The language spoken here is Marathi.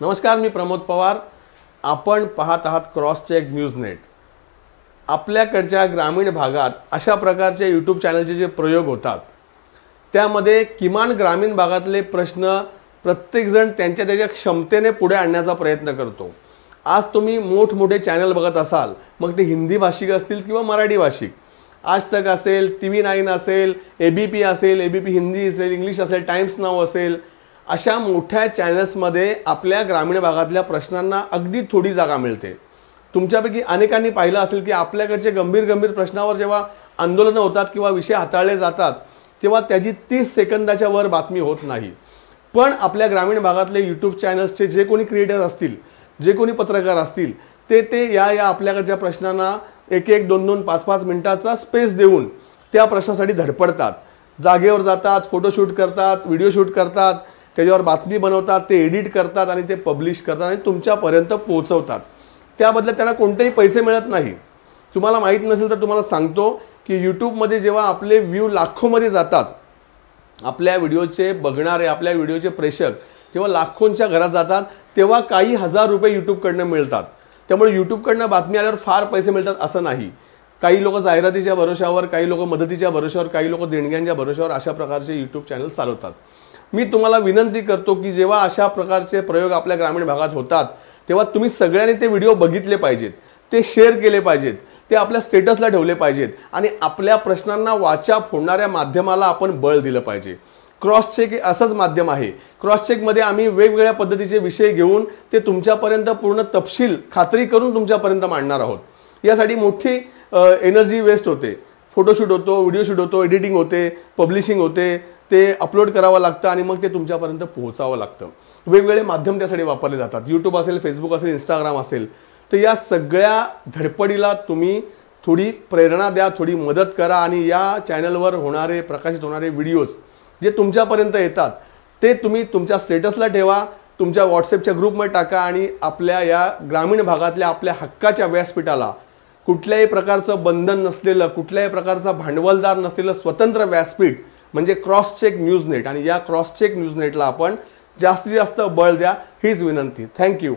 नमस्कार, मी प्रमोद पवार. आपण पाहत आहात क्रॉस चेक न्यूज नेट. आपल्याकडच्या ग्रामीण भागात अशा प्रकारचे यूट्यूब चॅनलचे जे प्रयोग होतात त्यामध्ये किमान ग्रामीण भागातले प्रश्न प्रत्येकजण त्यांच्या त्याच्या क्षमतेने पुढे आणण्याचा प्रयत्न करतो. आज तुम्ही मोठमोठे चॅनल बघत असाल, मग ते हिंदी भाषिक असतील किंवा मराठी भाषिक, आज तक असेल, TV9 असेल, ABP असेल, ABP हिंदी असेल, इंग्लिश असेल, टाइम्स नाव असेल, अशा मोठ्या चॅनल्समध्ये आपल्या ग्रामीण भागातल्या प्रश्नांना अगदी थोडी जागा मिळते. तुमच्यापैकी अनेकांनी पाहिलं असेल की आपल्याकडचे गंभीर प्रश्नावर जेव्हा आंदोलनं होतात किंवा विषय हाताळले जातात तेव्हा त्याची 30 सेकंदाच्या वर बातमी होत नाही. पण आपल्या ग्रामीण भागातले यूट्यूब चॅनल्सचे जे कोणी क्रिएटर असतील, जे कोणी पत्रकार असतील, ते या आपल्याकडच्या प्रश्नांना 1-1, 2-2, 5-5 मिनिटाचा स्पेस देऊन त्या प्रश्नासाठी धडपडतात. जागेवर जातात, फोटोशूट करतात, व्हिडिओ शूट करतात, त्याच्यावर बातमी बनवतात, ते एडिट करतात आणि ते पब्लिश करतात आणि तुमच्यापर्यंत पोहोचवतात. त्याबद्दल त्यांना कोणतेही पैसे मिळत नाही. तुम्हाला माहीत नसेल तर तुम्हाला सांगतो की यूट्यूबमध्ये जेव्हा आपले व्ह्यू लाखोमध्ये जातात, आपल्या व्हिडिओचे बघणारे, आपल्या व्हिडिओचे प्रेक्षक जेव्हा लाखोंच्या घरात जातात तेव्हा काही हजार रुपये यूट्यूबकडनं मिळतात. त्यामुळे यूट्यूबकडनं बातमी आल्यावर फार पैसे मिळतात असं नाही. काही लोक जाहिरातीच्या भरोशावर, काही लोक मदतीच्या भरोशावर, काही लोक देणग्यांच्या भरोशावर अशा प्रकारचे यूट्यूब चॅनल चालवतात. मी तुम्हाला विनंती करतो की जेव्हा अशा प्रकारचे प्रयोग आपल्या ग्रामीण भागात होतात तेव्हा तुम्ही सगळ्यांनी ते व्हिडिओ बघितले पाहिजेत, ते शेअर केले पाहिजेत, ते आपल्या स्टेटसला ठेवले पाहिजेत आणि आपल्या प्रश्नांना वाचा फोडणाऱ्या माध्यमाला आपण बळ दिलं पाहिजे. क्रॉस चेक हे असंच माध्यम आहे. क्रॉस चेकमध्ये आम्ही वेगवेगळ्या पद्धतीचे विषय घेऊन ते तुमच्यापर्यंत पूर्ण तपशील खात्री करून तुमच्यापर्यंत मांडणार आहोत. यासाठी मोठी एनर्जी वेस्ट होते. फोटोशूट होतो, व्हिडिओ शूट होतो, एडिटिंग होते, पब्लिशिंग होते, ते अपलोड करावं लागतं आणि मग ते तुमच्यापर्यंत पोहोचावं लागतं. वेगवेगळे माध्यम त्यासाठी वापरले जातात. यूट्यूब असेल, फेसबुक असेल, इंस्टाग्राम असेल. तर या सगळ्या धडपडीला तुम्ही थोडी प्रेरणा द्या, थोडी मदत करा आणि या चॅनलवर होणारे, प्रकाशित होणारे व्हिडिओज जे तुमच्यापर्यंत येतात ते तुम्ही तुमच्या स्टेटसला ठेवा, तुमच्या व्हॉट्सअपच्या ग्रुपमध्ये टाका आणि आपल्या या ग्रामीण भागातल्या आपल्या हक्काच्या व्यासपीठाला कुठल्याही प्रकारचं बंधन नसलेलं, कुठल्याही प्रकारचा भांडवलदार नसलेलं स्वतंत्र व्यासपीठ म्हणजे क्रॉस चेक न्यूज नेट, आणि या क्रॉस चेक न्यूज नेटला आपण जास्तीत जास्त बळ द्या हीच विनंती. थँक्यू.